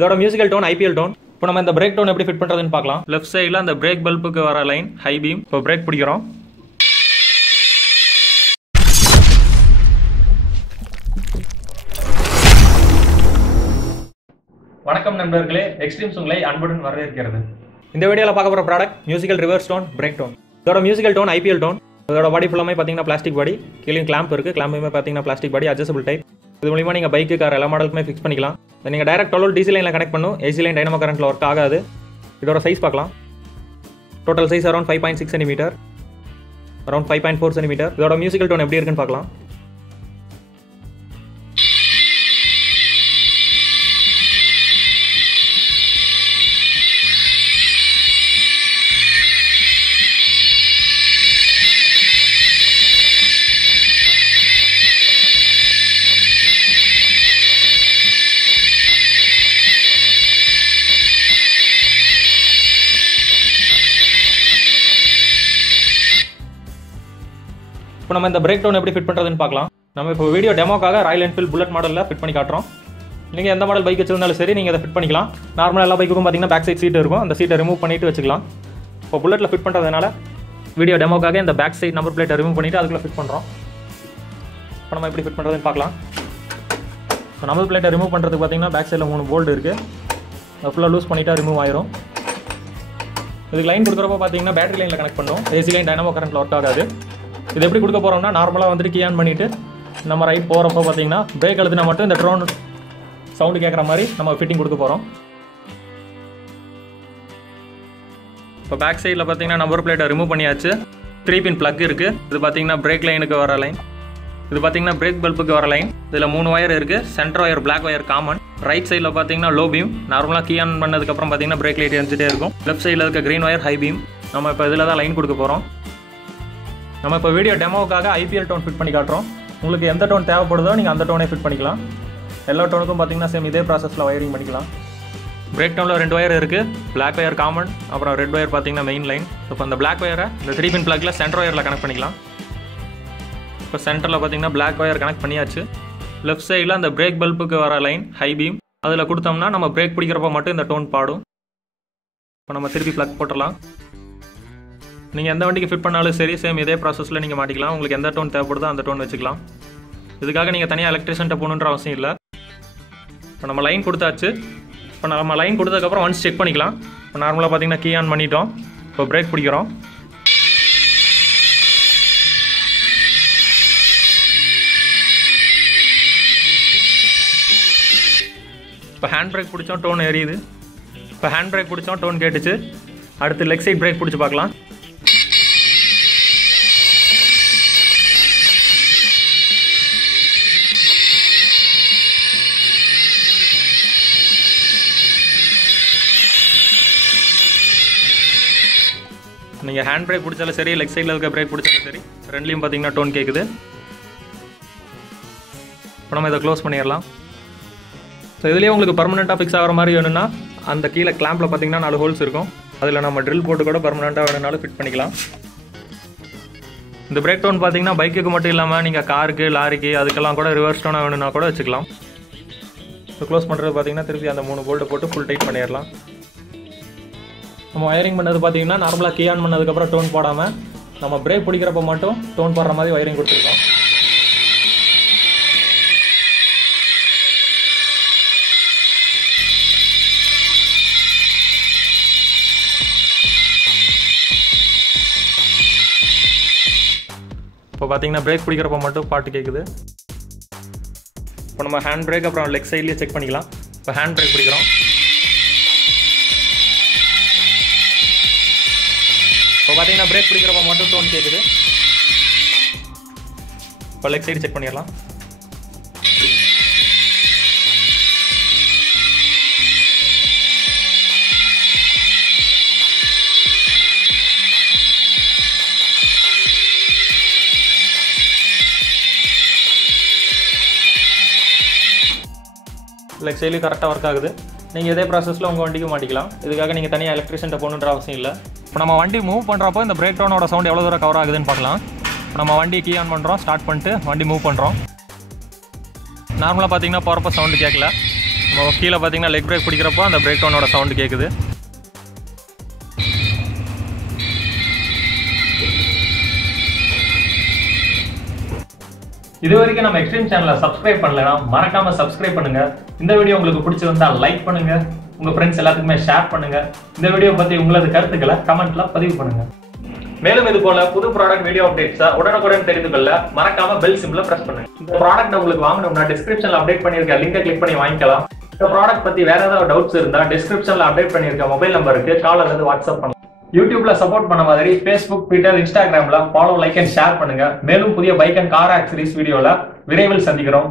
இதோட musical tone IPL tone. இப்போ நம்ம இந்த பிரேக் டோன் எப்படி ஃபிட் பண்ணுறதுன்னு பார்க்கலாம். லெஃப்ட் சைடில் அந்த பிரேக் பல்புக்கு வர லைன் ஹை பீம். இப்போ பிரேக் பிடிக்கிறோம். வணக்கம் நண்பர்களே, எக்ஸ்ட்ரீம்ஸ் உங்களை அன்புடன் வரவேற்கிறது. இந்த வீடியோவில் பார்க்க போகிற product musical reverse tone break tone. இதோட மியூசிக்கல் டோன் ஐபிஎல் டோன். இதோட பாடி ஃபுல்லாமே பார்த்தீங்கன்னா பிளாஸ்டிக் பாடி, கீழே கிளாம்ப் இருக்குது. கிளாம்புமே பார்த்தீங்கன்னா பிளாஸ்டிக் பாடி, அட்ஜஸ்டபிள் டைப். இது மூலிமா நீங்கள் பைக்கு, கார் எல்லா மாடலுக்குமே ஃபிக்ஸ் பண்ணிக்கலாம். நீங்கள் டைரக்ட் 12 டிசி லைனில் கனெக்ட் பண்ணும். ஏசி லைன் டைனமோ கரண்ட்டில் ஒர்க் ஆகாது. இதோட சைஸ் பார்க்கலாம். Total size around 5.6 centimetre, around 5.4 centimetre. இதோட மியூசிக்கல் டோன் எப்படி இருக்குன்னு பார்க்கலாம். இப்போ நம்ம இந்த பிரேக் டவுன் எப்படி ஃபிட் பண்ணுறதுன்னு பார்க்கலாம். நம்ம இப்போ வீடியோ டெமோக்காக ராயல் என்ஃபீல்ட் புல்லட் மாடலில் ஃபிட் பண்ணி காட்டுறோம். நீங்கள் எந்த மாடல் பைக் வச்சிருந்தாலும் சரி, நீங்கள் அதை ஃபிட் பண்ணிக்கலாம். நார்மலாக எல்லா பைக்குக்கும் பார்த்தீங்கன்னா பேக் சைட் சீட் இருக்கும். அந்த சீட்டை ரிமூவ் பண்ணிட்டு வச்சுக்கலாம். இப்போ புல்லட்டில் ஃபிட் பண்ணுறதுனால வீடியோ டெமோக்காக இந்த பேக் சைட் நம்பர் பிளேட்டை ரிமூவ் பண்ணிவிட்டு அதுக்குள்ளே ஃபிட் பண்ணுறோம். இப்போ நம்ம எப்படி ஃபிட் பண்ணுறதுன்னு பார்க்கலாம். இப்போ நம்பர் பிளேட்டை ரிமூவ் பண்ணுறதுக்கு பார்த்தீங்கன்னா பேக் சைடில் 3 போல்டு இருக்குது. அது ஃபுல்லாக லூஸ் பண்ணிவிட்டு ரிமூவ் ஆயிரும். இதுக்கு லைன் கொடுக்குறப்போ பார்த்தீங்கன்னா பேட்டரி லைனில் கனெக்ட் பண்ணும். ஏசி லைன் டைனமோ கரண்ட்டில் ஒர்க் ஆகாது. இது எப்படி கொடுக்க போகிறோம்னா, நார்மலாக வந்துட்டு கீ ஆன் பண்ணிவிட்டு நம்ம ரைட் போகிறப்போ பார்த்தீங்கன்னா பிரேக் அழுத்தினா மட்டும் இந்த ட்ரோன் சவுண்டு கேட்குற மாதிரி நம்ம ஃபிட்டிங் கொடுக்க போகிறோம். இப்போ பேக் சைடில் பார்த்தீங்கன்னா நம்பர் பிளேட்டை ரிமூவ் பண்ணியாச்சு. 3 பின் பிளக் இருக்குது. இது பார்த்தீங்கன்னா பிரேக் லைனுக்கு வர லைன், இது பார்த்தீங்கன்னா பிரேக் பல்புக்கு வர லைன். இதில் 3 ஒயர் இருக்குது. Center wire black wire common. Right சைடில் பார்த்தீங்கன்னா லோ பீம். நார்மலாக கீ ஆன் பண்ணதுக்கப்புறம் பார்த்தீங்கன்னா பிரேக் லைட் எரிஞ்சிட்டே இருக்கும். லெஃப்ட் சைடில் இருக்க க்ரீன் ஒயர் ஹை பீம். நம்ம இப்போ இதில் தான் லைன் கொடுக்க போகிறோம். நம்ம இப்போ வீடியோ டெமோவுக்காக ஐபிஎல் டோன் ஃபிட் பண்ணி காட்டுறோம். உங்களுக்கு எந்த டோன் தேவைப்படுதோ நீங்கள் அந்த டோனே ஃபிட் பண்ணிக்கலாம். எல்லா டோனுக்கும் பார்த்தீங்கன்னா சேம் இதே ப்ராசஸில் ஒயரிங் பண்ணிக்கலாம். பிரேக் டவுனில் 2 ஒயர் இருக்குது. பிளாக் ஒயர் காமன், அப்புறம் ரெட் ஒயர் பார்த்தீங்கன்னா மெயின் லைன். இப்போ அந்த பிளாக் ஒயரை இந்த 3 பின் பிளக்கில் சென்டர் ஒயரில் கனெக்ட் பண்ணிக்கலாம். இப்போ சென்டரில் பார்த்தீங்கன்னா பிளாக் ஒயர் கனெக்ட் பண்ணியாச்சு. லெஃப்ட் சைடில் அந்த பிரேக் பல்புக்கு வர லைன் ஹை பீம். அதில் கொடுத்தோம்னா நம்ம பிரேக் பிடிக்கிறப்ப மட்டும் இந்த டோன் பாடும். இப்போ நம்ம திருப்பி பிளக் போட்டுடலாம். நீங்கள் எந்த வண்டிக்கு ஃபிட் பண்ணாலும் சரி, சேம் இதே ப்ராசஸில் நீங்கள் மாட்டிக்கலாம். உங்களுக்கு எந்த டோன் தேவைப்படுதோ அந்த டோன் வச்சுக்கலாம். இதுக்காக நீங்கள் தனியாக எலக்ட்ரிஷியன்ட்ட போகணுன்ற அவசியம் இல்லை. இப்போ நம்ம லைன் கொடுத்தாச்சு. இப்போ நம்ம லைன் கொடுத்ததுக்கப்புறம் ஒன்ஸ் செக் பண்ணிக்கலாம். இப்போ நார்மலாக பார்த்தீங்கன்னா கீ ஆன் பண்ணிட்டோம். இப்போ பிரேக் பிடிக்கிறோம். இப்போ ஹேண்ட் பிரேக் பிடிச்சோம், டோன் எரியுது. இப்போ ஹேண்ட் பிரேக் பிடிச்சோம், டோன் கேட்டுச்சு. அடுத்து லெக் சைட் பிரேக் பிடிச்சி பார்க்கலாம். நீங்கள் ஹேண்ட் பிரேக் பிடிச்சாலும் சரி, லெக் சைடில் இருக்க பிரேக் பிடிச்சாலும் சரி, ரெண்டுலேயும் பார்த்தீங்கன்னா டோன் கேட்குது. இப்போ நம்ம இதை க்ளோஸ் பண்ணிடலாம். ஸோ இதுலேயே உங்களுக்கு பர்மனெண்ட்டாக ஃபிக்ஸ் ஆகிற மாதிரி வேணும்னா அந்த கீழே கிளாம்பில் பார்த்தீங்கன்னா 4 ஹோல்ஸ் இருக்கும். அதில் நம்ம ட்ரில் போட்டு கூட பர்மனெண்ட்டாக வேணும்னாலும் ஃபிட் பண்ணிக்கலாம். இந்த பிரேக் டோன் பார்த்தீங்கன்னா பைக்குக்கு மட்டும் இல்லாமல் நீங்கள் காருக்கு, லாரிக்கு, அதுக்கெல்லாம் கூட ரிவர்ஸ் டோனாக வேணும்னா கூட வச்சுக்கலாம். ஸோ க்ளோஸ் பண்ணுறது பார்த்தீங்கன்னா திருப்பி அந்த 3 போல்ட்டை போட்டு ஃபுல் டைட் பண்ணிடலாம். நம்ம ஒயரிங் பண்ணது பார்த்தீங்கன்னா நார்மலாக கீ ஆன் பண்ணதுக்கப்புறம் டோன் போடாமல் நம்ம பிரேக் பிடிக்கிறப்ப மட்டும் டோன் போடுற மாதிரி ஒயரிங் கொடுத்துருக்கோம். இப்போ பார்த்தீங்கன்னா பிரேக் பிடிக்கிறப்ப மட்டும் பாட்டு கேட்குது. இப்போ நம்ம ஹேண்ட் பிரேக் அப்புறம் லெக் சைட்லேயே செக் பண்ணிக்கலாம். இப்போ ஹேண்ட் பிரேக் பிடிக்கிறோம். இப்போ பார்த்தீங்கன்னா பிரேக் பிடிக்கிறப்ப மட்டும் டோன் கேட்குது. இப்போ லெக் சைடு செக் பண்ணிடலாம். லெக் சைட்லேயும் கரெக்டாக ஒர்க் ஆகுது. நீங்கள் இதே ப்ராசஸில் உங்கள் வண்டிக்கு மாட்டிக்கலாம். இதுக்காக நீங்கள் தனியாக எலக்ட்ரிஷியன்ட்ட போகணுன்ற அவசியம் இல்லை. இப்போ நம்ம வண்டி மூவ் பண்ணுறப்போ இந்த பிரேக் டவுனோட சவுண்ட் எவ்வளோ தூரம் கவர் ஆகுதுன்னு பார்க்கலாம். இப்போ நம்ம வண்டி கீ ஆன் பண்ணுறோம், ஸ்டார்ட் பண்ணிட்டு வண்டி மூவ் பண்ணுறோம். நார்மலாக பார்த்தீங்கன்னா போகிறப்போ சவுண்டு கேட்கல. கீழே பார்த்தீங்கன்னா லெக் பிரேக் பிடிக்கிறப்போ அந்த பிரேக் டவுனோட சவுண்டு கேட்குது. இது வரைக்கும் நம்ம எக்ஸ்ட்ரீம் சேனலை சப்ஸ்கிரைப் பண்ணலனா மறக்காம சப்ஸ்கிரைப் பண்ணுங்க. இந்த வீடியோ உங்களுக்கு பிடிச்சிருந்தா லைக் பண்ணுங்க, உங்க ஃப்ரெண்ட்ஸ் எல்லாத்துக்குமே ஷேர் பண்ணுங்க. இந்த வீடியோ பத்தி உங்களது கருத்துக்களை கமெண்ட்ல பதிவு பண்ணுங்க. மேலும் இது போல புது ப்ராடக்ட் வீடியோ அப்டேட்ஸா உடனுக்குடன் தெரிந்து கொள்ள மறக்காம பெல் சிம்பிளை பிரஸ் பண்ணுங்க. இந்த ப்ராடக்ட் உங்களுக்கு வாங்கணும்னா டிஸ்கிரிப்ஷன்ல அப்டேட் பண்ணிருக்க லிங்கை கிளிக் பண்ணி வாங்கிக்கலாம். இந்த ப்ராடக்ட் பத்தி வேற ஏதாவது டவுட்ஸ் இருந்தா டிஸ்கிரிப்ஷன்ல அப்டேட் பண்ணிருக்க மொபைல் நம்பருக்கு கால் அல்லது வாட்ஸ்அப் பண்ணுங்க. யூடியூப்ல சப்போர்ட் பண்ண மாதிரி Facebook, Twitter, Instagramல ஃபாலோ, லைக் அண்ட் ஷேர் பண்ணுங்க. மேலும் புதிய பைக் அண்ட் கார் ஆக்சரிஸ் வீடியோல விரைவில் சந்திக்கிறோம்.